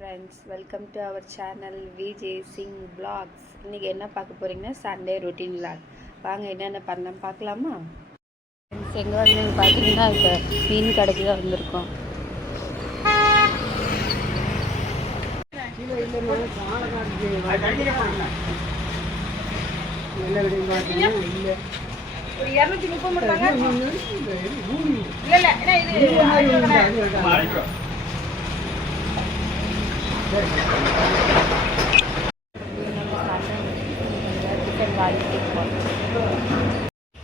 Friends, welcome to our channel Vijay Singh vlogs. இன்றைக்கி என்ன பார்க்க போகிறீங்கன்னா சண்டே ரொட்டீன் vlog. வாங்க என்னென்ன பண்ணலாம் பார்க்கலாமா? ஃப்ரெண்ட்ஸ், எங்கே வந்து பார்த்தீங்கன்னா இப்போ மீன் கடைக்கு தான் வந்திருக்கோம்.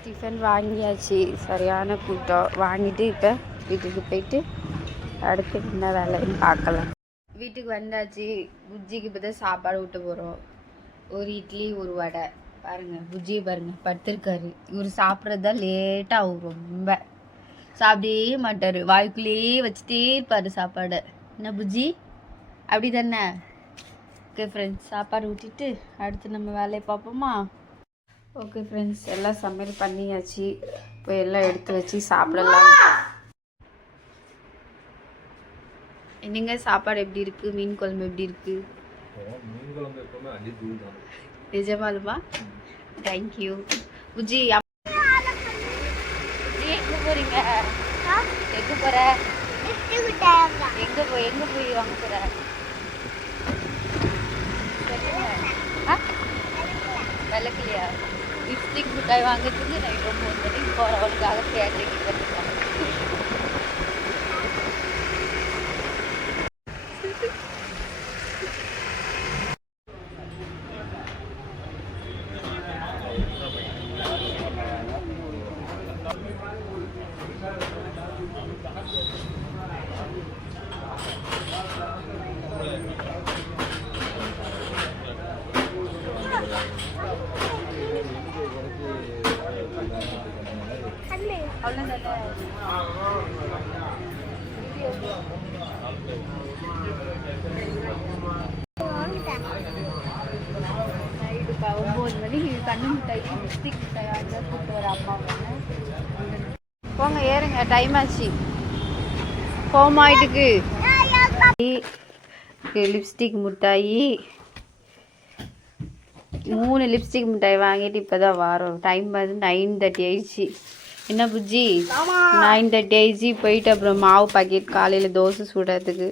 டிஃபன் வாங்கியாச்சு, சரியான கூட்டம். வாங்கிட்டு இப்போ வீட்டுக்கு போயிட்டு அடுத்து என்ன வேலைன்னு பார்க்கலாம். வீட்டுக்கு வந்தாச்சு. புஜ்ஜிக்கு இப்போ தான் சாப்பாடு விட்டு போகிறோம். ஒரு இட்லி ஒரு வடை. பாருங்கள், புஜ்ஜியை பாருங்கள் படுத்திருக்காரு. இவர் சாப்பிட்றது தான் லேட்டாக ஆகும், ரொம்ப சாப்பிடவே மாட்டார். வாய்க்குள்ளேயே வச்சுட்டே இருப்பார் சாப்பாடை. என்ன புஜ்ஜி, அப்படி தானே? ஓகே ஃப்ரெண்ட்ஸ், சாப்பாடு ஊட்டிட்டு அடுத்து நம்ம வேலையை பார்ப்போமா? ஓகே ஃப்ரெண்ட்ஸ், எல்லாம் சமையல் பண்ணியாச்சு. இப்போ எல்லாம் எடுத்து வச்சு சாப்பிடலாம். என்னங்க சாப்பாடு எப்படி இருக்குது? மீன் குழம்பு எப்படி இருக்குது? நிஜமாலுமா? தேங்க்யூ. புஜி எங்கே போகிறீங்க? எங்கே போகிற? எங்கே போய் வாங்க போகிற? விளக்கலையா? லிப்ஸ்டிக் மிட்டாய் வாங்கிறதுக்கு நைட் 9 மணிக்கு போகிறவனுக்காக கேட்டரிங் பண்ணிக்கலாம். நைட்டுப்பா 9 மணிக்கு கண்ணு மிட்டாய் லிப்ஸ்டிக் மிட்டாய் வாங்க கூப்பிட்டு வர அம்மா. போங்க ஏறுங்க, டைம் ஆச்சு. போமாயிட்டுக்கு லிப்ஸ்டிக் மிட்டாய் 3 லிப்ஸ்டிக் மிட்டாய் வாங்கிட்டு இப்போ தான் வரோம். டைம் வந்து 9:30 ஆயிடுச்சு. என்ன புஜ்ஜி? 9:30 ஆயிடுச்சு. போயிட்டு அப்புறம் மாவு பாக்கெட் காலையில் தோசை சுடுறதுக்கு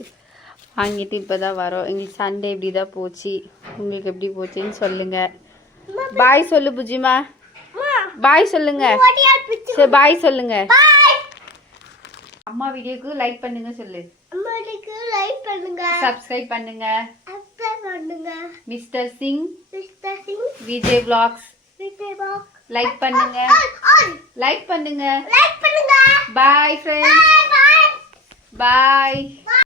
வாங்கிட்டு இப்போ தான் வரோம். எங்களுக்கு சண்டே இப்படி தான் போச்சு. உங்களுக்கு எப்படி போச்சுன்னு சொல்லுங்கள். பாய் சொல்லு புஜ்ஜிமா, பாய் சொல்லுங்க. சரி பாய் சொல்லுங்க. அம்மா வீடியோக்கு லைக் பண்ணுங்க சொல்லு. சப்ஸ்கிரைப் பண்ணுங்க. Mister Singh Vijay vlogs like பண்ணுங்க. லைக் பண்ணுங்க. பாய் ஃப்ரெண்ட்ஸ், பாய்.